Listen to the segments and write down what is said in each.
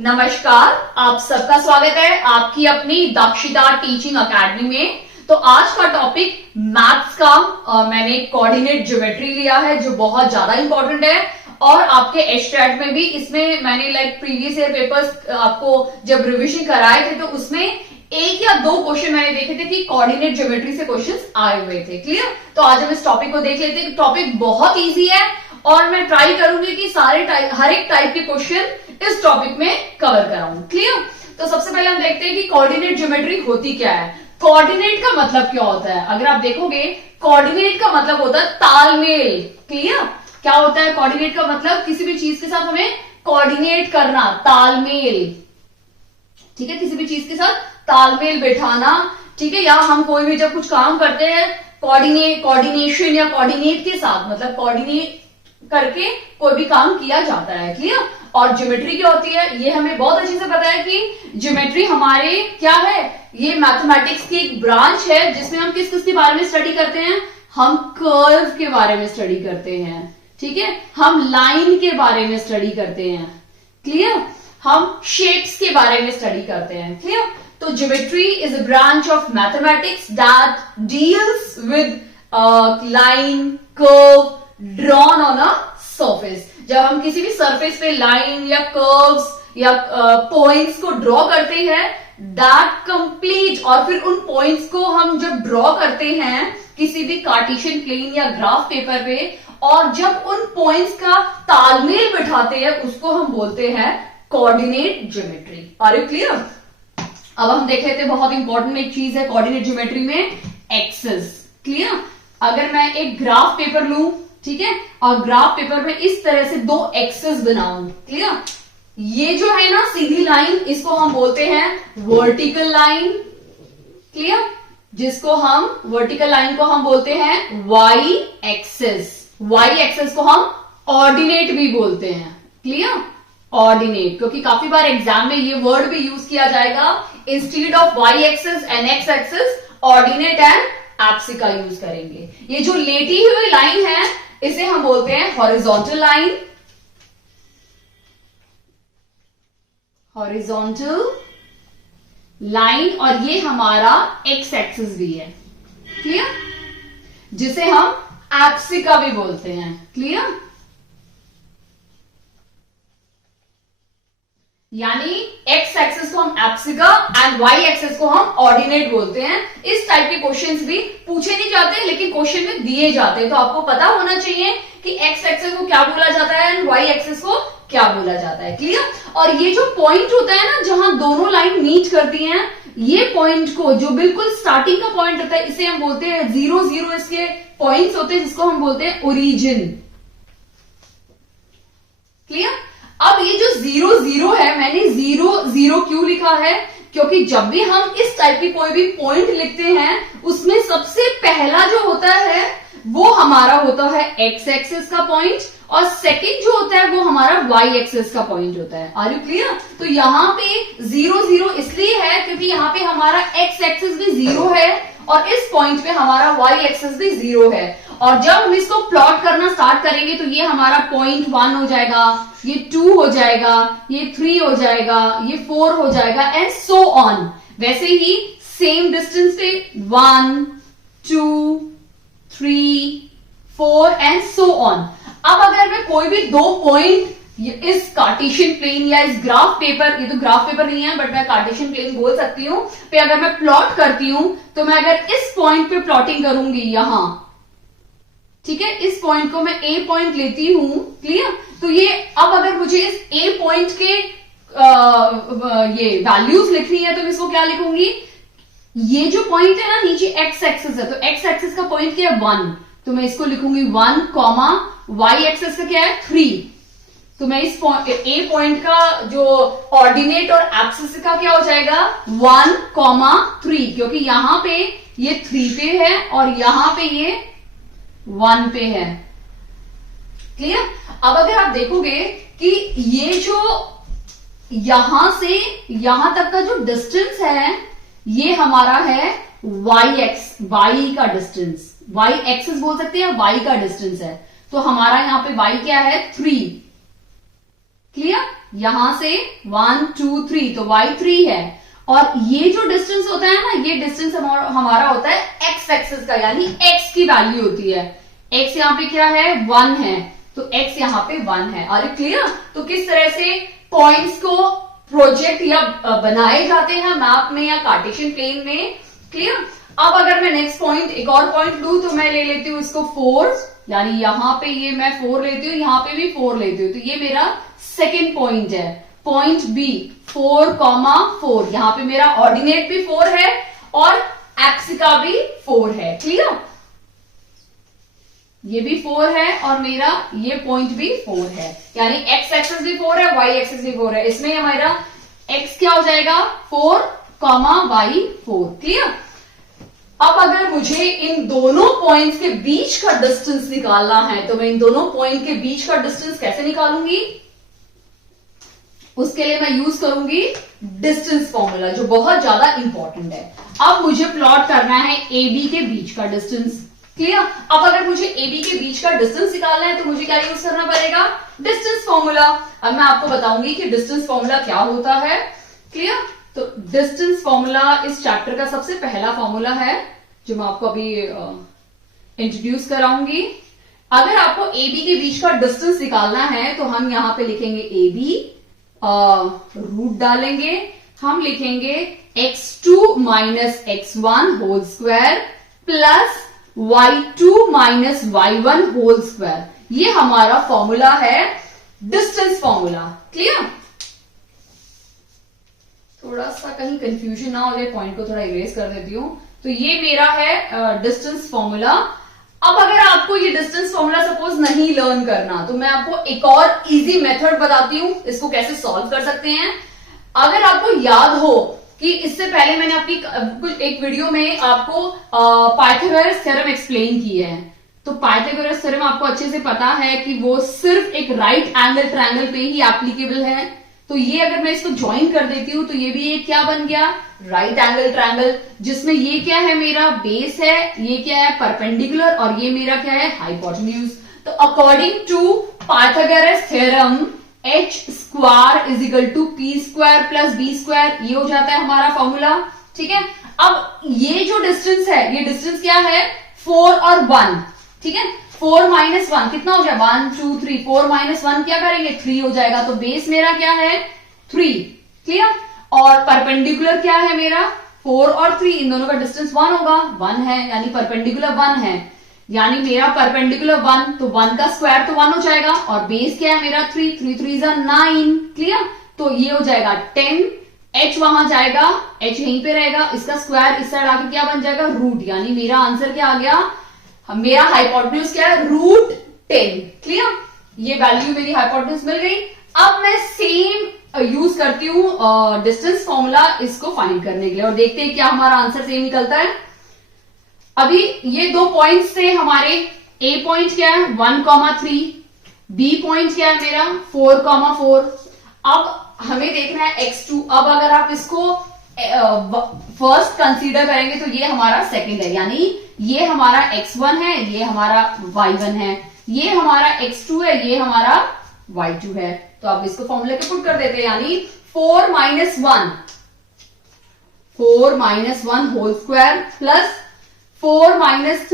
नमस्कार, आप सबका स्वागत है आपकी अपनी दक्षिता टीचिंग एकेडमी में। तो आज का टॉपिक मैथ्स का मैंने कोऑर्डिनेट ज्योमेट्री लिया है जो बहुत ज्यादा इंपॉर्टेंट है और आपके एस्टेट में भी इसमें मैंने प्रीवियस ईयर पेपर्स आपको जब रिविजन कराए थे तो उसमें एक या दो क्वेश्चन मैंने देखे थे कि कोऑर्डिनेट ज्योमेट्री से क्वेश्चंस आए हुए थे। क्लियर? तो आज हम इस टॉपिक को देख लेते हैं। टॉपिक बहुत इजी है और मैं ट्राई करूंगी कि हर एक टाइप के क्वेश्चन इस टॉपिक में कवर कराऊं। क्लियर? तो सबसे पहले हम देखते हैं कि कोऑर्डिनेट ज्योमेट्री होती क्या है। कोऑर्डिनेट का मतलब क्या होता है? अगर आप देखोगे कोऑर्डिनेट का मतलब होता है तालमेल। क्लियर? क्या होता है कोऑर्डिनेट का मतलब? किसी भी चीज के साथ हमें कोऑर्डिनेट करना, तालमेल। ठीक है, किसी भी चीज के साथ तालमेल बैठाना। ठीक है, या हम कोई भी जब कुछ काम करते हैं कोऑर्डिनेशन या कोऑर्डिनेट के साथ, मतलब कोऑर्डिनेट करके कोई भी काम किया जाता है। क्लियर? और ज्योमेट्री क्या होती है ये हमें बहुत अच्छे से पता है कि ज्योमेट्री हमारे क्या है, ये मैथमेटिक्स की एक ब्रांच है जिसमें हम किस किस के बारे में स्टडी करते हैं। हम कर्व के बारे में स्टडी करते हैं। ठीक है, हम लाइन के बारे में स्टडी करते हैं। क्लियर? हम शेप्स के बारे में स्टडी करते हैं। क्लियर? तो geometry is a branch of mathematics that deals with line, curve drawn on a surface. जब हम किसी भी सरफेस पे लाइन या कर्व्स या पॉइंट्स को ड्रॉ करते हैं, दैट कंप्लीट, और फिर उन पॉइंट्स को हम जब ड्रॉ करते हैं किसी भी कार्टेशियन प्लेन या ग्राफ पेपर पे, और जब उन पॉइंट्स का तालमेल बिठाते हैं उसको हम बोलते हैं coordinate geometry. Are you clear? अब हम देख लेते हैं बहुत इंपॉर्टेंट एक चीज है कोऑर्डिनेट ज्योमेट्री में, एक्सेस। क्लियर? अगर मैं एक ग्राफ पेपर लूं, ठीक है, और ग्राफ पेपर में इस तरह से दो एक्सेस बनाऊं। क्लियर? ये जो है ना सीधी लाइन, इसको हम बोलते हैं वर्टिकल लाइन। क्लियर? जिसको हम वर्टिकल लाइन को हम बोलते हैं वाई एक्सेस। वाई एक्सेस को हम ऑर्डिनेट भी बोलते हैं। क्लियर? ऑर्डिनेट, क्योंकि काफी बार एग्जाम में ये वर्ड भी यूज किया जाएगा। Instead of Y axis and X axis, ordinate and abscissa use करेंगे। ये जो लेटी हुई लाइन है इसे हम बोलते हैं हॉरिजॉन्टल लाइन। हॉरिजॉन्टल लाइन, और ये हमारा एक्स एक्सिस भी है। क्लियर? जिसे हम एब्सिका भी बोलते हैं। क्लियर? यानी एक्स एक्सेस को हम एब्सिका एंड वाई एक्सेस को हम ऑर्डिनेट बोलते हैं। इस टाइप के क्वेश्चंस भी पूछे नहीं जाते लेकिन क्वेश्चन में दिए जाते हैं, तो आपको पता होना चाहिए कि एक्स एक्सेस को क्या बोला जाता है एंड वाई एक्सेस को क्या बोला जाता है। क्लियर? और ये जो पॉइंट होता है ना जहां दोनों लाइन मीट करती हैं, ये पॉइंट को जो बिल्कुल स्टार्टिंग का पॉइंट होता है इसे हम बोलते हैं 0 0, इसके पॉइंट्स होते हैं जिसको हम बोलते हैं ओरिजिन। क्लियर? अब ये जो 0 0 है, मैंने 0 0 क्यों लिखा है? क्योंकि जब भी हम इस टाइप की कोई भी पॉइंट लिखते हैं उसमें सबसे पहला जो होता है वो हमारा होता है एक्स एक्सिस का पॉइंट, और सेकंड जो होता है वो हमारा वाई एक्सिस का पॉइंट होता है। Are you clear? तो यहां पे 0 0 इसलिए है क्योंकि यहां पे हमारा एक्स एक्सिस भी 0 है और इस पॉइंट पे हमारा वाई एक्सिस भी 0 है। और जब हम इसको प्लॉट करना स्टार्ट करेंगे तो ये हमारा पॉइंट 1 हो जाएगा, ये 2 हो जाएगा, ये 3 हो जाएगा, ये 4 हो जाएगा एंड सो ऑन। वैसे ही सेम डिस्टेंस पे 1 2 3 4 एंड सो ऑन। अब अगर मैं कोई भी दो पॉइंट इस कार्टेशियन प्लेन या इस ग्राफ पेपर, ये तो ग्राफ पेपर नहीं है बट मैं कार्टेशियन प्लेन बोल सकती हूं, पे अगर मैं प्लॉट करती हूं तो मैं अगर इस पॉइंट पे प्लॉटिंग करूंगी यहां, ठीक है, इस पॉइंट को मैं ए पॉइंट लेती हूं। क्लियर? तो ये अब अगर मुझे इस ए पॉइंट के ये वैल्यूज लिखनी है तो मैं इसको क्या लिखूंगी? ये जो पॉइंट है ना नीचे एक्स एक्सिस है, तो एक्स एक्सिस का पॉइंट क्या है 1, तो मैं इसको लिखूंगी 1 कॉमा, वाई एक्सिस का क्या है 3, तो मैं इस ए पॉइंट का जो ऑर्डिनेट और एब्सिस का क्या हो जाएगा 1 कॉमा 3, क्योंकि यहां पे ये 3 पे है और यहां पे ये 1 पे है। क्लियर? अब अगर आप देखोगे कि ये जो यहां से यहां तक का जो डिस्टेंस है ये हमारा है वाई एक्स, वाई का डिस्टेंस, वाई एक्सिस बोल सकते हैं, वाई का डिस्टेंस है, तो हमारा यहां पे वाई क्या है 3। क्लियर? यहां से 1 2 3, तो y3 है। और ये जो डिस्टेंस होता है ना, ये डिस्टेंस हमारा होता है x एक्सिस का, यानी x की वैल्यू होती है। x यहाँ पे क्या है, 1 है, तो x यहाँ पे 1 है। अरे क्लियर? तो किस तरह से पॉइंट्स को प्रोजेक्ट या बनाए जाते हैं मैप में या कार्टेशियन प्लेन में। क्लियर? अब अगर मैं नेक्स्ट पॉइंट, एक और पॉइंट लू, तो मैं ले लेती हूँ इसको 4, यानी यहां पे ये मैं 4 लेती हूँ, यहां पे भी 4 लेती हूँ, तो ये मेरा सेकेंड पॉइंट है। पॉइंट बी 4,4, यहां पे मेरा ऑर्डिनेट भी 4 है और एक्स का भी 4 है। क्लियर? ये भी 4 है और मेरा ये पॉइंट भी 4 है, यानी एक्स एक्सिस भी 4 है, वाई एक्सिस भी 4 है। इसमें हमारा एक्स क्या हो जाएगा, 4, वाई 4। क्लियर? अब अगर मुझे इन दोनों पॉइंट्स के बीच का डिस्टेंस निकालना है, तो मैं इन दोनों पॉइंट के बीच का डिस्टेंस कैसे निकालूंगी? उसके लिए मैं यूज करूंगी डिस्टेंस फॉर्मूला, जो बहुत ज्यादा इंपॉर्टेंट है। अब मुझे प्लॉट करना है ए बी के बीच का डिस्टेंस। क्लियर? अब अगर मुझे ए बी के बीच का डिस्टेंस निकालना है, तो मुझे क्या यूज करना पड़ेगा, डिस्टेंस फॉर्मूला। अब मैं आपको बताऊंगी कि डिस्टेंस फॉर्मूला क्या होता है। क्लियर? तो डिस्टेंस फॉर्मूला इस चैप्टर का सबसे पहला फॉर्मूला है, जो मैं आपको अभी इंट्रोड्यूस कराऊंगी। अगर आपको ए बी के बीच का डिस्टेंस निकालना है, तो हम यहां पे लिखेंगे ए बी, रूट डालेंगे, हम लिखेंगे x2 minus x1 whole square plus y2 minus y1 whole square. ये हमारा फॉर्मूला है डिस्टेंस फॉर्मूला। क्लियर? थोड़ा सा कहीं कंफ्यूजन ना हो जाए, पॉइंट को थोड़ा इरेज कर देती हूं। तो ये मेरा है डिस्टेंस फॉर्मूला। अब अगर आपको ये डिस्टेंस फॉर्मूला सपोज नहीं लर्न करना, तो मैं आपको एक और इजी मेथड बताती हूं, इसको कैसे सॉल्व कर सकते हैं। अगर आपको याद हो कि इससे पहले मैंने अपनी कुछ एक वीडियो में आपको पाइथागोरस थ्योरम एक्सप्लेन की है, तो पाइथागोरस थ्योरम आपको अच्छे से पता है कि वो सिर्फ एक राइट एंगल ट्रायंगल पे ही एप्लीकेबल है। तो ये अगर मैं इसको ज्वाइन कर देती हूं, तो ये भी एक क्या बन गया, राइट एंगल ट्रायंगल, जिसमें ये क्या है, मेरा बेस है, ये क्या है, परपेंडिकुलर, और ये मेरा क्या है, हाइपोटेन्यूज। तो according to Pythagoras theorem h square is equal to P square plus B square, ये हो जाता है हमारा फॉर्मूला। ठीक है? अब ये जो डिस्टेंस है, ये डिस्टेंस क्या है, 4 और 1। ठीक है? 4 माइनस 1 कितना हो गया, 1 2 3, 4 माइनस 1 क्या करेंगे, 3 हो जाएगा। तो बेस मेरा क्या है, 3। क्लियर? और परपेंडिकुलर क्या है मेरा, 4 और 3, इन दोनों का डिस्टेंस 1 होगा, 1 है, यानी परपेंडिकुलर 1 है, यानी मेरा परपेंडिकुलर 1, तो 1 का स्क्वायर तो 1 हो जाएगा, और बेस क्या है मेरा 3, 3 3 9। क्लियर? तो ये हो जाएगा 10, h वहां जाएगा, h यहीं पे रहेगा, इसका स्क्वायर इस साइड आके क्या बन जाएगा, रूट, यानी मेरा आंसर क्या आ गया, मेरा हाइपोटेन्यूज क्या है, रूट 10। क्लियर? ये वैल्यू मेरी हाइपोटेन्यूज मिल गई। अब मैं सेम यूज करती हूं डिस्टेंस फॉर्मूला इसको फाइंड करने के लिए, और देखते हैं क्या हमारा आंसर सेम निकलता है। अभी ये दो पॉइंट्स थे हमारे, ए पॉइंट क्या है 1,3, बी पॉइंट क्या है मेरा 4,4। अब हमें देखना है x2। अब अगर आप इसको फर्स्ट कंसीडर करेंगे, तो ये हमारा सेकंड है, यानी ये हमारा x1 है, ये हमारा y1 है, ये हमारा x2 है, ये हमारा y2 है। तो आप इसको फॉर्मूले के पुट कर देते हैं, यानी 4 minus 1 whole square plus 4 minus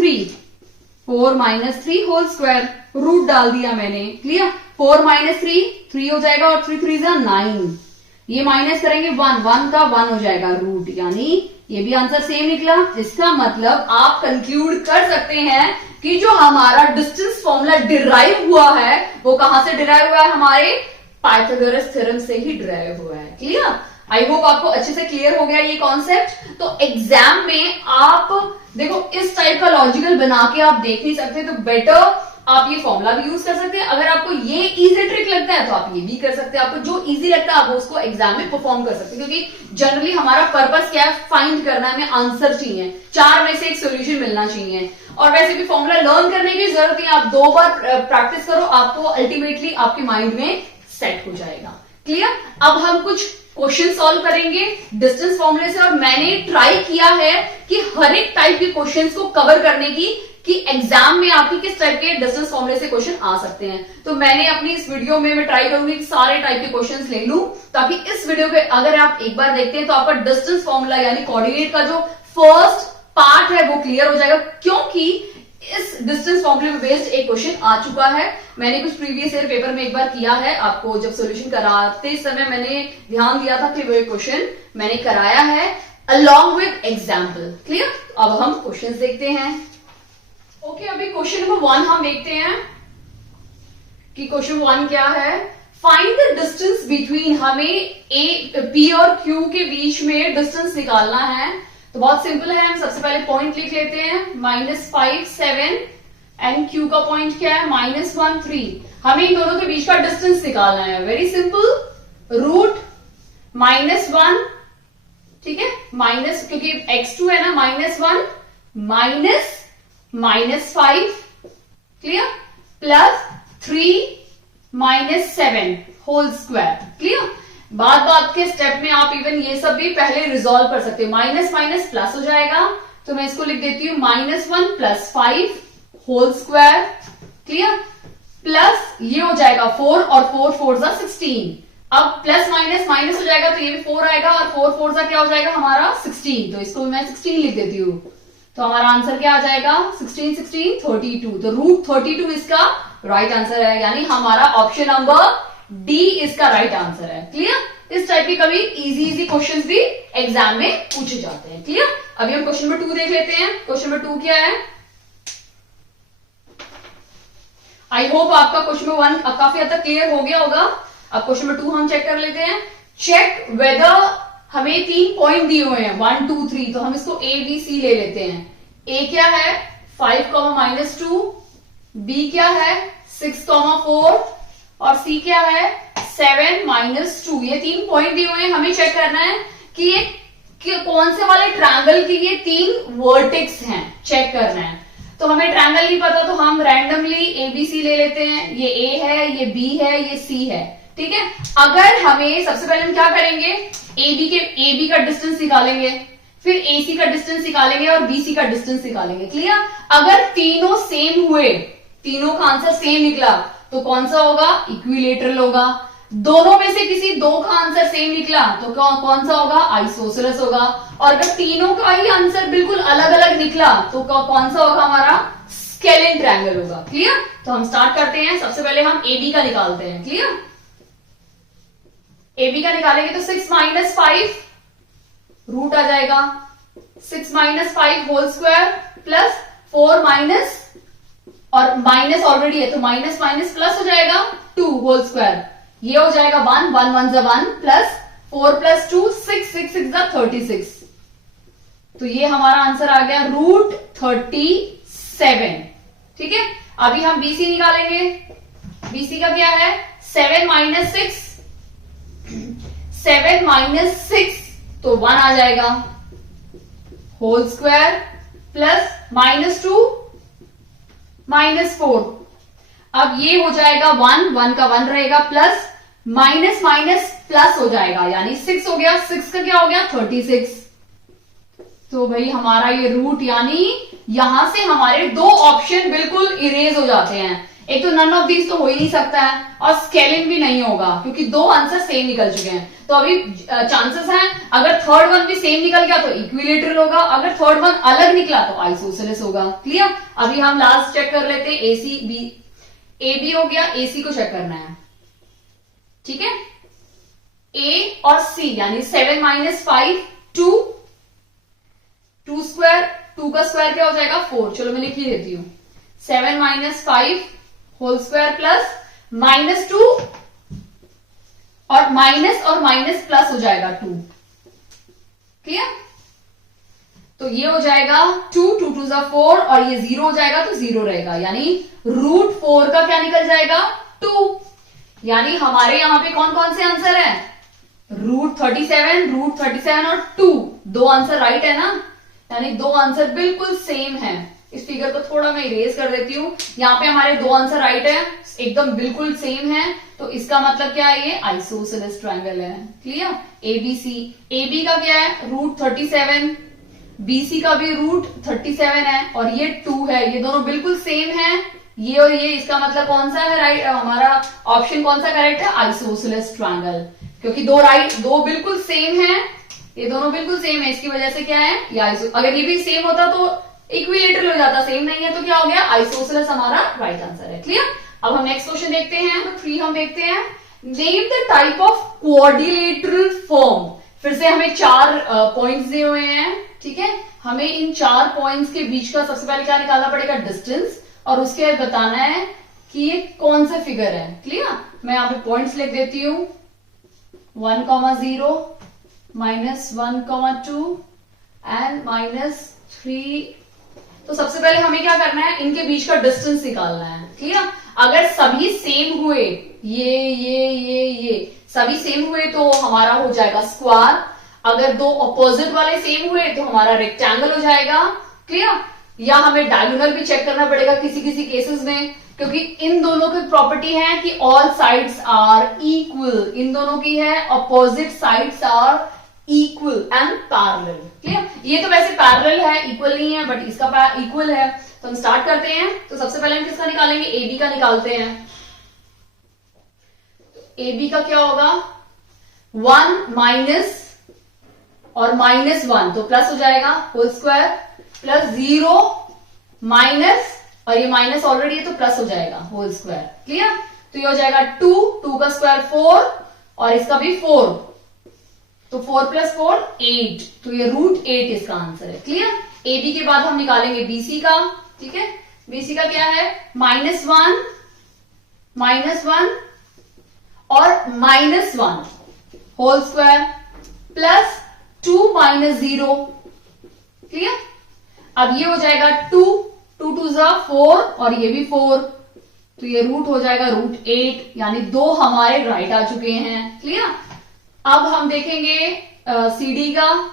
3 whole square, root डाल दिया मैंने। क्लियर? 4 माइनस 3 हो जाएगा, और 3 3 9, ये माइनस करेंगे 1 का 1 हो जाएगा रूट, यानी ये भी आंसर सेम निकला। इसका मतलब आप कंक्लूड कर सकते हैं कि जो हमारा डिस्टेंस फॉर्मूला डिराइव हुआ है, वो कहां से डिराइव हुआ है, हमारे पाइथागोरस थ्योरम से ही डिराइव हुआ है। क्लियर? आई होप आपको अच्छे से क्लियर हो गया ये कॉन्सेप्ट। तो एग्जाम में आप देखो इस टाइप का लॉजिकल बना के आप देख नहीं सकते, तो बेटर आप ये फॉर्मूला भी यूज कर सकते हैं। अगर आपको ये इजी ट्रिक लगता है, तो आप ये भी कर सकते हैं। आपको जो इजी लगता है, आप उसको एग्जाम में परफॉर्म कर सकते हैं, क्योंकि जनरली हमारा पर्पस क्या है, फाइंड करना है, हमें आंसर चाहिए, 4 में से एक सोल्यूशन मिलना चाहिए। और वैसे भी फॉर्मूला लर्न करने की जरूरत नहीं, आप 2 बार प्रैक्टिस करो, आपको अल्टीमेटली आपके माइंड में सेट हो जाएगा। क्लियर? अब हम कुछ क्वेश्चन सॉल्व करेंगे डिस्टेंस फॉर्मूले से, और मैंने ट्राई किया है कि हर एक टाइप के क्वेश्चंस को कवर करने की, कि एग्जाम में आपकी किस टाइप के डिस्टेंस फॉर्मूले से क्वेश्चन आ सकते हैं। तो मैंने अपनी इस वीडियो में मैं ट्राई करूंगी कि सारे टाइप के क्वेश्चंस ले लूं, ताकि इस वीडियो पे अगर आप एक बार देखते हैं तो आपका डिस्टेंस फॉर्मूला यानी कोऑर्डिनेट का जो फर्स्ट पार्ट है वो क्लियर हो जाएगा, क्योंकि इस डिस्टेंस फॉर्मूले में बेस्ड एक क्वेश्चन आ चुका है। मैंने कुछ प्रीवियस ईयर पेपर में एक बार किया है, आपको जब सॉल्यूशन कराते समय मैंने ध्यान दिया था कि वो क्वेश्चन मैंने कराया है अलॉन्ग विद एग्जाम्पल। क्लियर? अब हम क्वेश्चन देखते हैं। ओके, अभी क्वेश्चन नंबर 1 हम देखते हैं कि क्वेश्चन 1 क्या है। फाइंड द डिस्टेंस बिटवीन, हमें पी और क्यू के बीच में डिस्टेंस निकालना है। तो बहुत सिंपल है, हम सबसे पहले पॉइंट लिख लेते हैं -5 7 एंड क्यू का पॉइंट क्या है -1 3। हमें इन दोनों के बीच का डिस्टेंस निकालना है। वेरी सिंपल, रूट -1, ठीक है, माइनस, क्योंकि x2 है ना, -1 -5, clear, plus 3 -7 whole square. Clear? बात बात के स्टेप में आप इवन ये सब भी पहले रिजॉल्व कर सकते हो। माइनस माइनस प्लस हो जाएगा, तो मैं इसको लिख देती हूं -1 + 5 होल स्क्वायर। क्लियर? प्लस ये हो जाएगा 4 और 4 4 जा 16। अब प्लस माइनस माइनस हो जाएगा तो ये भी 4 आएगा और 4 4 जा क्या हो जाएगा हमारा 16। तो इसको मैं 16 लिख देती हूँ। तो हमारा आंसर क्या आ जाएगा 16 16 32। तो रूट 32 इसका राइट आंसर है, यानी हमारा ऑप्शन नंबर डी इसका राइट आंसर है। क्लियर? इस टाइप के कभी इजी क्वेश्चंस भी एग्जाम में पूछे जाते हैं। क्लियर? अभी हम क्वेश्चन नंबर 2 देख लेते हैं। क्वेश्चन नंबर 2 क्या है? आई होप आपका क्वेश्चन नंबर 1 काफी हद तक क्लियर हो गया होगा। अब क्वेश्चन नंबर 2 हम चेक कर लेते हैं। चेक वेदर, हमें 3 पॉइंट दिए हुए हैं 1 2 3, तो हम इसको ए बी सी ले लेते हैं। ए क्या है 5, -2, बी क्या है 6, 4 और सी क्या है 7, -2। ये 3 पॉइंट दिए हुए हैं। हमें चेक करना है कि ये कौन से वाले ट्रायंगल की ये 3 वर्टेक्स हैं, चेक करना है। तो हमें ट्रायंगल नहीं पता, तो हम रैंडमली एबीसी ले लेते हैं। ये ए है, ये बी है, ये सी है। ठीक है, अगर हमें सबसे पहले हम क्या करेंगे, एबी का डिस्टेंस निकालेंगे, फिर एसी का डिस्टेंस निकालेंगे और बीसी का डिस्टेंस निकालेंगे। क्लियर? अगर तीनों सेम हुए, तीनों का आंसर सेम निकला, तो कौन सा होगा, इक्विलेटरल होगा। दोनों में से किसी 2 का आंसर सेम निकला तो कौन सा होगा, आइसोसेलेस होगा। और अगर तीनों का ही आंसर बिल्कुल अलग अलग निकला तो कौन सा होगा, हमारा स्केलेन ट्रायंगल होगा। क्लियर? तो हम स्टार्ट करते हैं। सबसे पहले हम एबी का निकालते हैं। क्लियर? एबी का निकालेंगे तो 6 - 5 रूट आ जाएगा, 6 - 5 होल स्क्वायर प्लस 4 माइनस, और माइनस ऑलरेडी है तो माइनस माइनस प्लस हो जाएगा 2 होल स्क्वायर। ये हो जाएगा 1 1 1 जा 1 प्लस 4 + 2 6 6 6 जा 36। तो ये हमारा आंसर आ गया रूट 37। ठीक है, अभी हम बीसी निकालेंगे। बीसी का क्या है 7 - 6, 7 - 6 तो 1 आ जाएगा होल स्क्वायर प्लस -2 -4। अब ये हो जाएगा 1 1 का 1 रहेगा प्लस माइनस माइनस प्लस हो जाएगा, यानी 6 हो गया। 6 का क्या हो गया 36। तो भाई हमारा ये रूट, यानी यहां से हमारे 2 ऑप्शन बिल्कुल इरेज हो जाते हैं। एक तो नन ऑफ दीज तो हो ही नहीं सकता है, और स्केलिंग भी नहीं होगा क्योंकि 2 आंसर सेम निकल चुके हैं। तो अभी चांसेस हैं, अगर थर्ड वन भी सेम निकल गया तो इक्विलेटरल होगा, अगर थर्ड वन अलग निकला तो आइसोसेलेस होगा। क्लियर? अभी हम लास्ट चेक कर लेते हैं। एसी बी, ए बी हो गया, एसी को चेक करना है। ठीक है, ए और सी यानी 7 - 5 2 स्क्वायर, 2 का स्क्वायर क्या हो जाएगा 4। चलो मैं लिख ही देती हूं, 7 - 5 होल स्क्वायर प्लस -2 और माइनस प्लस हो जाएगा 2। क्लियर? तो ये हो जाएगा 2 2 2 जा 4 और ये 0 हो जाएगा तो 0 रहेगा, यानी रूट 4 का क्या निकल जाएगा 2। यानी हमारे यहां पे कौन कौन से आंसर है, रूट 37 और 2, 2 आंसर राइट है ना, यानी 2 आंसर बिल्कुल सेम है। इस फिगर को थोड़ा मैं इरेज कर देती हूं। यहाँ पे हमारे 2 आंसर राइट है, एकदम बिल्कुल सेम है, तो इसका मतलब क्या है, ये आइसोसेलेस ट्रायंगल है। क्लियर? एबीसी, एबी का क्या है रूट 37, BC का भी रूट 37 है और ये 2 है, ये दोनों बिल्कुल सेम है, ये और ये, इसका मतलब कौन सा है राइट, हमारा ऑप्शन कौन सा करेक्ट है, आइसोसेलेस ट्रायंगल, क्योंकि दो बिल्कुल सेम है, ये दोनों बिल्कुल सेम है, इसकी वजह से क्या है ये अगर ये भी सेम होता तो इक्विलेटरल हो जाता, सेम नहीं है तो क्या हो गया, आइसोसेलेस हमारा राइट आंसर है। क्लियर। अब हम नेक्स्ट क्वेश्चन देखते हैं, तो 3 हम देखते हैं, name the type of quadrilateral form. फिर से हमें 4 पॉइंट्स दिए हुए हैं, ठीक है, हमें इन 4 पॉइंट्स के बीच का सबसे पहले क्या निकालना पड़ेगा, डिस्टेंस, और उसके बाद बताना है कि ये कौन सा फिगर है। क्लियर। मैं यहां पे पॉइंट्स लिख देती हूं, 1,0 -1,2 एंड -3। तो सबसे पहले हमें क्या करना है, इनके बीच का डिस्टेंस निकालना है। क्लियर। अगर सभी सेम हुए, ये सभी सेम हुए तो हमारा हो जाएगा स्क्वायर, अगर दो अपोजिट वाले सेम हुए तो हमारा रेक्टेंगल हो जाएगा। क्लियर। या हमें डायगोनल भी चेक करना पड़ेगा किसी किसी केसेस में, क्योंकि इन दोनों की प्रॉपर्टी है कि ऑल साइड्स आर इक्वल, इन दोनों की है opposite sides are equal and parallel. Clear. ये तो वैसे पैरेलल है, इक्वल नहीं है, बट इसका इक्वल है। तो हम स्टार्ट करते हैं। तो सबसे पहले हम किसका निकालेंगे, AB का निकालते हैं। AB का क्या होगा, 1 माइनस और -1 तो प्लस हो जाएगा, होल स्क्वायर, प्लस 0 माइनस, और ये माइनस ऑलरेडी है तो प्लस हो जाएगा, होल स्क्वायर। क्लियर। तो ये हो जाएगा 2 का स्क्वायर 4 और इसका भी 4, तो 4 + 4 8, तो ये √8 इसका आंसर है। क्लियर। AB के बाद हम निकालेंगे BC का। ठीक है, BC का क्या है, -1 और -1 होल स्क्वायर प्लस 2 - 0। क्लियर। अब ये हो जाएगा 2 2 4 और ये भी 4, तो ये रूट हो जाएगा √8, यानी 2 हमारे राइट आ चुके हैं। क्लियर। अब हम देखेंगे CD का,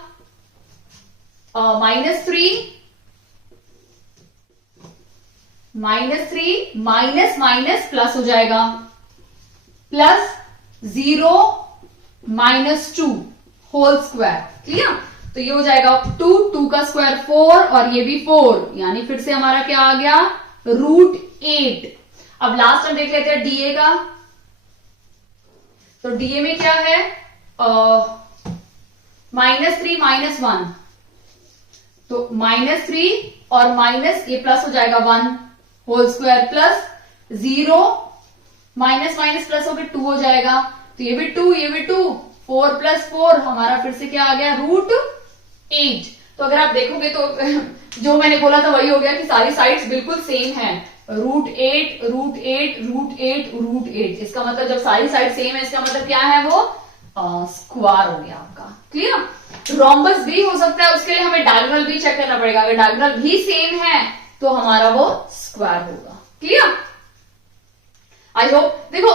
-3 माइनस प्लस हो जाएगा, प्लस 0 -2 होल स्क्वायर। क्लियर। तो ये हो जाएगा 2 का स्क्वायर 4 और ये भी 4, यानी फिर से हमारा क्या आ गया, √8। अब लास्ट हम देख लेते हैं DA का। तो DA में क्या है, -3 -1, तो -3 और माइनस ये प्लस हो जाएगा 1 whole square plus 0 minus plus होकर 2 हो जाएगा, तो ये भी 2 ये भी 2, 4 + 4 हमारा फिर से क्या आ गया, √8। तो अगर आप देखोगे तो जो मैंने बोला था वही हो गया कि सारी साइड्स बिल्कुल सेम है, √8 √8 √8 √8। इसका मतलब जब सारी साइड सेम है, इसका मतलब क्या है, वो स्क्वायर हो गया आपका। क्लियर। रोम्बस भी हो सकता है, उसके लिए हमें डायगोनल भी चेक करना पड़ेगा, अगर डायगोनल भी सेम है तो हमारा वो स्क्वायर होगा। क्लियर। आई होप, देखो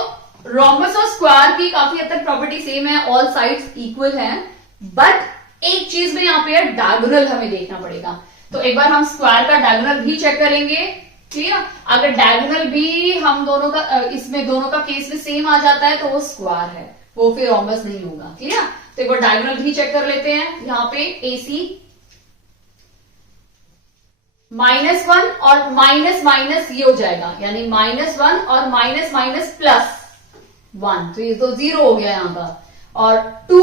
रोम्बस और स्क्वायर की काफी हद तक प्रॉपर्टी सेम है, ऑल साइड्स इक्वल हैं, बट एक चीज में यहाँ पे है, डायगोनल हमें देखना पड़ेगा। तो एक बार हम स्क्वायर का डायगोनल भी चेक करेंगे। क्लियर। अगर डायगोनल भी हम दोनों का इसमें दोनों का केस में सेम आ जाता है तो वो स्क्वायर है, वो फिर रोम्बस नहीं होगा। क्लियर। तो एक बार डायगोनल भी चेक कर लेते हैं। यहाँ पे AC -1 और माइनस ये हो जाएगा, यानी -1 और माइनस प्लस 1, तो ये तो 0 हो गया यहां का, और 2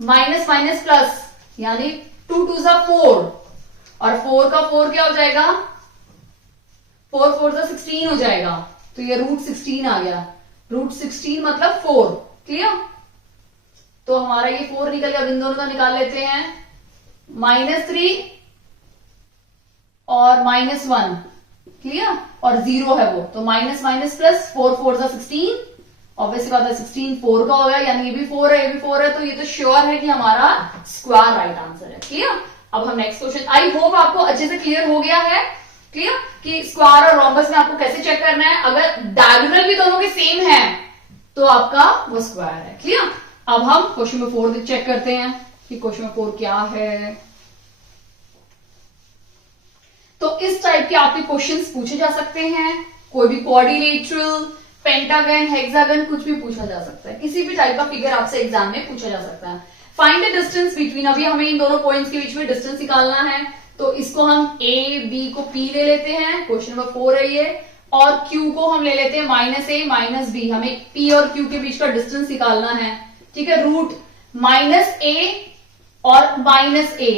माइनस प्लस, यानी 2 2 4, और 4 का 4 क्या हो जाएगा, 4 4 16 हो जाएगा, तो ये √16 आ गया, √16 मतलब 4। क्लियर। तो हमारा ये 4 निकल गया, इन दोनों का निकाल लेते हैं, -3 और -1। क्लियर। और 0 है वो, तो माइनस प्लस 4 4 16, ऑब्वियसली बात है 16 4 का हो गया, यानी ये भी 4 है ये भी 4 है, तो ये तो श्योर है कि हमारा स्क्वायर राइट आंसर है। क्लियर। अब हम नेक्स्ट क्वेश्चन, आई होप आपको अच्छे से क्लियर हो गया है। क्लियर कि स्क्वायर और रोम्बस में आपको कैसे चेक करना है, अगर डायगोनल भी दोनों के सेम है तो आपका वो स्क्वायर है। क्लियर। अब हम क्वेश्चन नंबर 4 चेक करते हैं कि क्वेश्चन नंबर 4 क्या है। तो इस टाइप के आपके क्वेश्चंस पूछे जा सकते हैं, कोई भी क्वाड्रिलेटरल, पेंटागन, हेक्सागन, कुछ भी पूछा जा सकता है, किसी भी टाइप का फिगर आपसे एग्जाम में पूछा जा सकता है। फाइंड द डिस्टेंस बिटवीन, अभी हमें इन दोनों पॉइंट्स के बीच में डिस्टेंस निकालना है, तो इसको हम ए बी को पी ले लेते हैं, क्वेश्चन नंबर 4 है ये, और क्यू को हम ले लेते हैं माइनस ए माइनस बी, हमें पी और क्यू के बीच का डिस्टेंस निकालना है, ठीक है। रूट माइनस ए और माइनस ए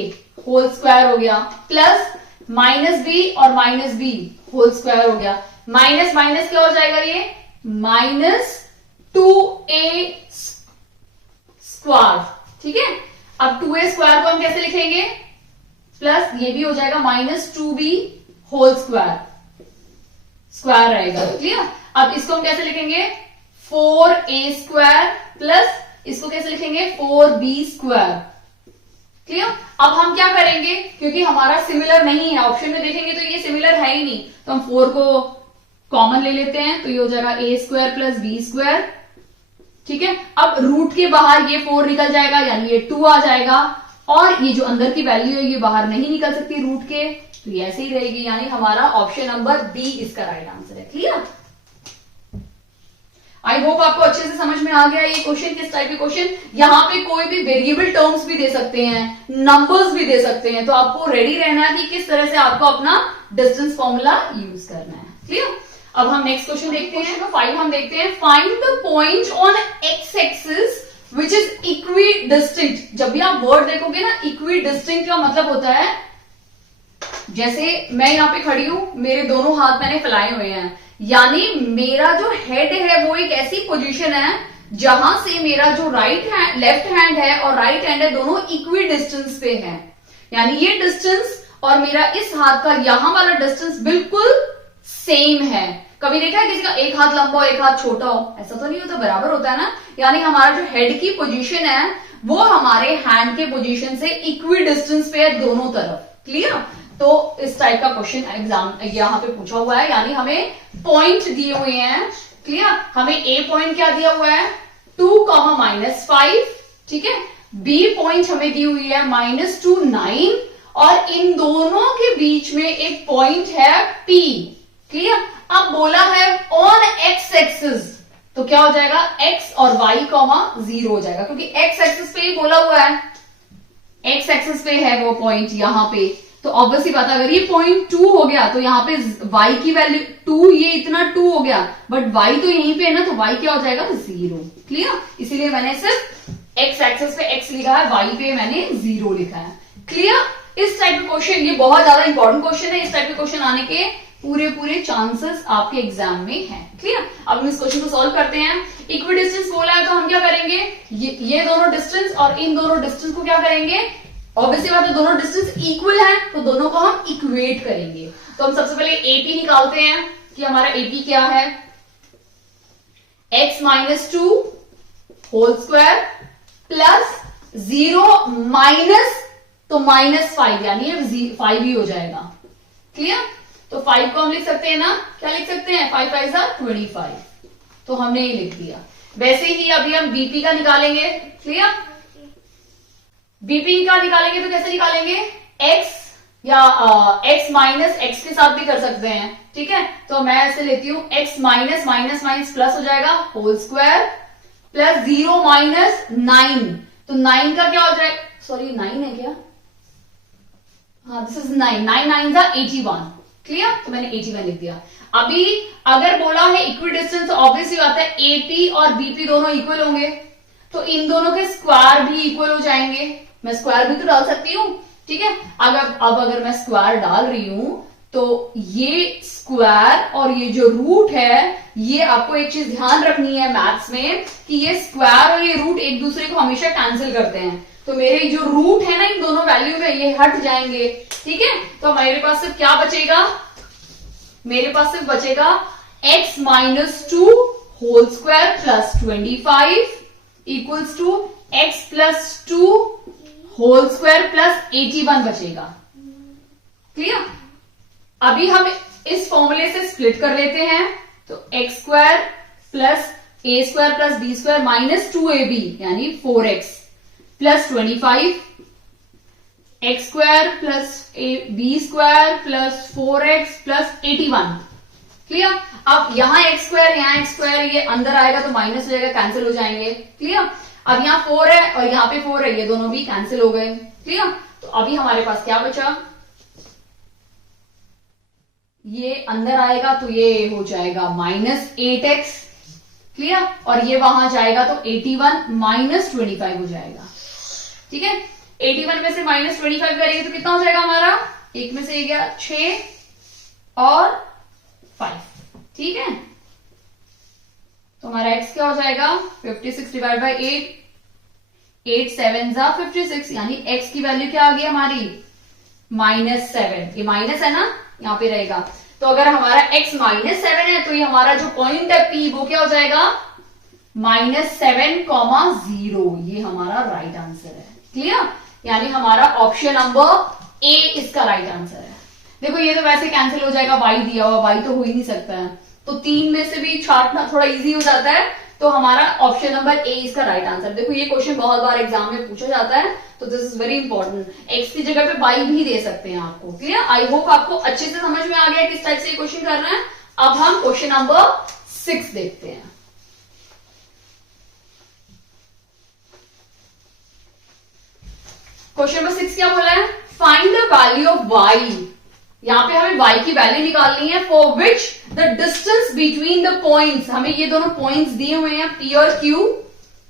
होल स्क्वायर हो गया, प्लस माइनस बी और माइनस बी होल स्क्वायर हो गया, माइनस माइनस क्या हो जाएगा ये माइनस 2a स्क्वायर, ठीक है। अब 2a स्क्वायर को हम कैसे लिखेंगे, प्लस ये भी हो जाएगा minus 2b whole square, square रहेगा, क्लियर। अब इसको हम कैसे लिखेंगे 4a स्क्वायर, प्लस इसको कैसे लिखेंगे 4b स्क्वायर, क्लियर। अब हम क्या करेंगे, क्योंकि हमारा सिमिलर नहीं है, ऑप्शन में देखेंगे तो ये सिमिलर है ही नहीं, तो हम 4 को कॉमन ले लेते हैं, तो ये हो जाएगा a square plus b square, ठीक है। अब रूट के बाहर ये 4 निकल जाएगा, यानी ये 2 आ जाएगा, और ये जो अंदर की वैल्यू है ये बाहर नहीं निकल सकती रूट के, तो ये ऐसे ही रहेगी, यानी हमारा ऑप्शन नंबर बी इसका राइट आंसर है, क्लियर। आई होप आपको अच्छे से समझ में आ गया ये क्वेश्चन किस टाइप के क्वेश्चन, यहाँ पे कोई भी वेरिएबल टर्म्स भी दे सकते हैं, नंबर्स भी दे सकते हैं, तो आपको रेडी रहना है कि किस तरह से आपको अपना डिस्टेंस फॉर्मूला यूज करना है, क्लियर। अब हम नेक्स्ट क्वेश्चन देखते हैं, तो 5 हम देखते हैं, find the point on x axis which is equi distinct. जब भी आप वर्ड देखोगे ना, इक्वी डिस्टिंक्ट का मतलब होता है, जैसे मैं यहाँ पे खड़ी हूं, मेरे दोनों हाथ मैंने फैलाए हुए हैं, यानी मेरा जो हेड है वो एक ऐसी पोजीशन है जहां से मेरा जो लेफ्ट हैंड है और राइट हैंड है दोनों इक्वी डिस्टेंस पे है, यानी ये डिस्टेंस और मेरा इस हाथ का यहां वाला डिस्टेंस बिल्कुल सेम है। कभी देखा है किसी का एक हाथ लंबा हो एक हाथ छोटा हो, ऐसा तो नहीं होता, बराबर होता है ना, यानी हमारा जो हेड की पोजीशन है वो हमारे हैंड के पोजीशन से इक्वी डिस्टेंस पे है दोनों तरफ, क्लियर। तो इस टाइप का क्वेश्चन एग्जाम यहाँ पे पूछा हुआ है, यानी हमें पॉइंट दिए हुए हैं, क्लियर। हमें ए पॉइंट क्या दिया हुआ है 2, -5, ठीक है। बी पॉइंट हमें दी हुई है -2, 9, और इन दोनों के बीच में एक पॉइंट है P, क्लियर। अब बोला है ऑन एक्स एक्सिस, तो क्या हो जाएगा x और y, 0 हो जाएगा, क्योंकि एक्स एक्सिस पे ही बोला हुआ है, एक्स एक्सिस पे है वो पॉइंट यहाँ पे, तो ऑब्वियसली बात है, अगर ये पॉइंट 2 हो गया तो यहाँ पे y की वैल्यू 2, ये इतना 2 हो गया, बट y तो यहीं पे है ना, तो y क्या हो जाएगा 0, क्लियर। इसीलिए मैंने सिर्फ x एक्सिस पे x लिखा है, y पे मैंने 0 लिखा है, क्लियर। इस टाइप के क्वेश्चन, ये बहुत ज्यादा इंपॉर्टेंट क्वेश्चन है, इस टाइप के क्वेश्चन आने के पूरे चांसेस आपके एग्जाम में हैं, क्लियर। अब हम इस क्वेश्चन को सॉल्व करते हैं। इक्वी डिस्टेंस बोला है तो हम क्या करेंगे, ये दोनों डिस्टेंस और इन दोनों डिस्टेंस को क्या करेंगे, ऑब्वियसली बात है दोनों डिस्टेंस इक्वल है, तो दोनों को हम इक्वेट करेंगे। तो हम सबसे पहले एपी निकालते हैं कि हमारा एपी क्या है, x-2 whole square plus 0 minus, तो -5, यानी 5 ही हो जाएगा, क्लियर। तो 5 को हम लिख सकते हैं ना, क्या लिख सकते हैं 5 5 25, तो हमने ये लिख दिया। वैसे ही अभी हम बीपी का निकालेंगे, क्लियर। बीपी का निकालेंगे तो कैसे निकालेंगे, x या x माइनस एक्स के साथ भी कर सकते हैं, ठीक है। तो मैं ऐसे लेती हूं x minus minus minus plus हो जाएगा होल स्क्वायर प्लस 0 माइनस 9, तो 9 का क्या हो जाएगा, सॉरी 9 है क्या, हाँ दिस इज 9, 9 9 81, क्लियर। तो मैंने 81 लिख दिया। अभी अगर बोला है इक्वी डिस्टेंस, तो ऑब्वियसली बात है एपी और बीपी दोनों इक्वल होंगे, तो इन दोनों के स्क्वायर भी इक्वल हो जाएंगे, मैं स्क्वायर भी तो डाल सकती हूँ, ठीक है। अगर मैं स्क्वायर डाल रही हूं तो ये स्क्वायर और ये जो रूट है, ये आपको एक चीज ध्यान रखनी है मैथ्स में कि ये स्क्वायर और ये रूट एक दूसरे को हमेशा कैंसिल करते हैं, तो मेरे जो रूट है ना इन दोनों वैल्यू में ये हट जाएंगे, ठीक है। तो मेरे पास सिर्फ क्या बचेगा, मेरे पास सिर्फ बचेगा x-2 whole square plus 25 equals to x+2 whole square plus 81 बचेगा, क्लियर। अभी हम इस फॉर्मूले से स्प्लिट कर लेते हैं, तो x square plus a square plus b square minus 2ab यानी 4x plus 25, x square plus b square plus 4x plus 81, clear. अब यहां x स्क्वायर, यहां x स्क्वायर, ये अंदर आएगा तो माइनस हो जाएगा, कैंसिल हो जाएंगे, क्लियर। अब यहाँ 4 है और यहाँ पे 4 है, ये दोनों भी कैंसिल हो गए। क्लियर? तो अभी हमारे पास क्या बचा, ये अंदर आएगा तो ये हो जाएगा -8x। क्लियर? और ये वहां जाएगा तो 81 -25 हो जाएगा। ठीक है, 81 में से -25 करेंगे तो कितना हो जाएगा हमारा, एक में से ये गया 6 और 5। ठीक है, तो हमारा x क्या हो जाएगा 56 डिवाइड बाई 8, 8 7 जा 56, यानी x की वैल्यू क्या आ गई हमारी -7। ये माइनस है ना, यहां पे रहेगा। तो अगर हमारा x -7 है तो ये हमारा जो पॉइंट है P वो क्या हो जाएगा -7,0। ये हमारा राइट आंसर है। क्लियर? यानी हमारा ऑप्शन नंबर ए इसका राइट आंसर है। देखो ये तो वैसे कैंसिल हो जाएगा, y दिया हुआ, y तो हो ही नहीं सकता है, तो 3 में से भी छांटना थोड़ा इजी हो जाता है। तो हमारा ऑप्शन नंबर ए इसका राइट आंसर। देखो ये क्वेश्चन बहुत बार एग्जाम में पूछा जाता है, तो this is very important. X की जगह पे y भी दे सकते हैं आपको। क्लियर? आई होप आपको अच्छे से समझ में आ गया किस टाइप से ये क्वेश्चन कर रहे हैं। अब हम क्वेश्चन नंबर 6 देखते हैं। क्वेश्चन नंबर 6 क्या बोला है, find the value of y। यहां पे हमें y की वैल्यू निकालनी है, for which the distance between the points. हमें ये दोनों पॉइंट्स दिए हुए हैं p और q।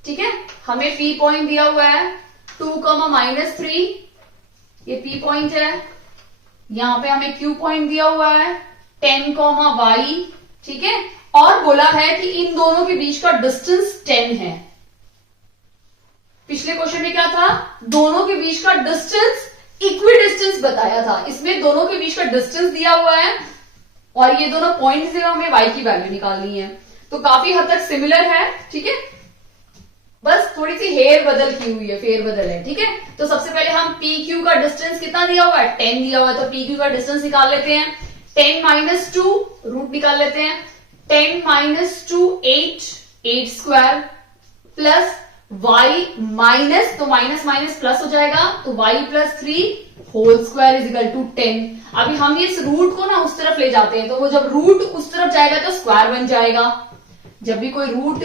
ठीक है, हमें p पॉइंट दिया हुआ है 2, -3, ये p पॉइंट है। यहां पे हमें q पॉइंट दिया हुआ है 10, y। ठीक है, और बोला है कि इन दोनों के बीच का डिस्टेंस 10 है। पिछले क्वेश्चन में क्या था, दोनों के बीच का डिस्टेंस इक्वी डिस्टेंस बताया था, इसमें दोनों के बीच का डिस्टेंस दिया हुआ है और ये दोनों पॉइंट से हमें y की वैल्यू निकालनी है। तो काफी हद तक सिमिलर है। ठीक है, बस थोड़ी सी हेर बदल की हुई है, फेर बदल है। ठीक है, तो सबसे पहले हम PQ का डिस्टेंस कितना दिया हुआ है, 10 दिया हुआ है, तो PQ का डिस्टेंस निकाल लेते हैं। 10 - 2 रूट निकाल लेते हैं। 10 - 2 8, 8 स्क्वायर प्लस y माइनस, तो माइनस माइनस प्लस हो जाएगा, तो y + 3 whole square is equal to 10। अभी हम इस रूट को ना उस तरफ ले जाते हैं, तो वो जब रूट उस तरफ जाएगा तो स्क्वायर बन जाएगा। जब भी कोई रूट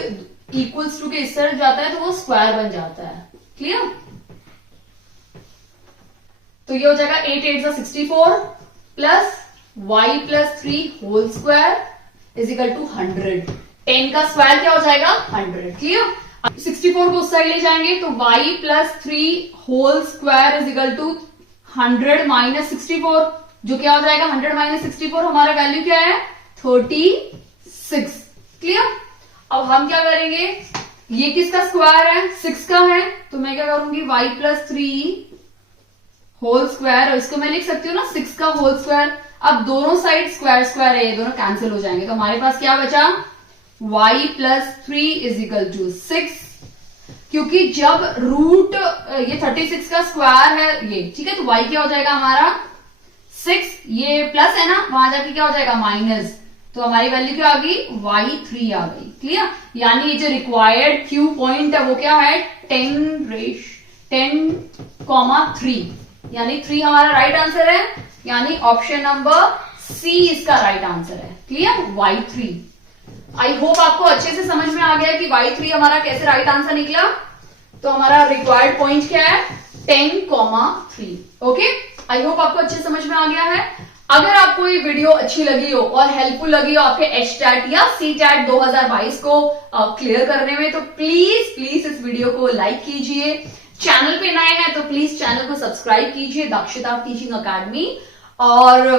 इक्वल्स टू के इस तरफ जाता है तो वो स्क्वायर बन जाता है। क्लियर? तो ये हो जाएगा 8 8 जा 64 plus y + 3 whole square is equal to 100। 10 का स्क्वायर क्या हो जाएगा 100। क्लियर? 64 को उस साइड ले जाएंगे तो y + 3 whole square is equal to 100 - 64, जो क्या हो जाएगा 100 - 64, हमारा वैल्यू क्या है 36। क्लियर? अब हम क्या करेंगे, ये किसका स्क्वायर है 6 का है, तो मैं क्या करूंगी y + 3 होल स्क्वायर, और इसको मैं लिख सकती हूँ ना 6 का होल स्क्वायर। अब दोनों साइड स्क्वायर स्क्वायर है, ये दोनों कैंसिल हो जाएंगे, तो हमारे पास क्या बचा y + 3 इज इक्वल टू 6। क्योंकि जब रूट ये 36 का स्क्वायर है ये, ठीक है, तो y क्या हो जाएगा हमारा 6, ये प्लस है ना, वहां जाके क्या हो जाएगा माइनस, तो हमारी वैल्यू क्या आ गई y3 आ गई। क्लियर? यानी ये जो रिक्वायर्ड q पॉइंट है वो क्या है 10, 3, यानी 3 हमारा राइट आंसर है, यानी ऑप्शन नंबर सी इसका राइट आंसर है। क्लियर? y3। आई होप आपको अच्छे से समझ में आ गया कि y3 हमारा कैसे राइट आंसर निकला। तो हमारा रिक्वायर्ड पॉइंट क्या है 10, 3। ओके, आई होप आपको अच्छे समझ में आ गया है। अगर आपको ये वीडियो अच्छी लगी हो और हेल्पफुल लगी हो आपके HTAT या CTAT 2022 को क्लियर करने में, तो प्लीज प्लीज इस वीडियो को लाइक कीजिए। चैनल पे नए हैं तो प्लीज चैनल को सब्सक्राइब कीजिए, दक्षिता टीचिंग अकेडमी, और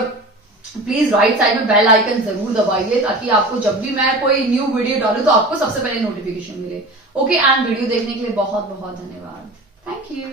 प्लीज राइट साइड में बेल आइकन जरूर दबाइए ताकि आपको जब भी मैं कोई न्यू वीडियो डालूं तो आपको सबसे पहले नोटिफिकेशन मिले। ओके, एंड वीडियो देखने के लिए बहुत बहुत धन्यवाद। Thank you.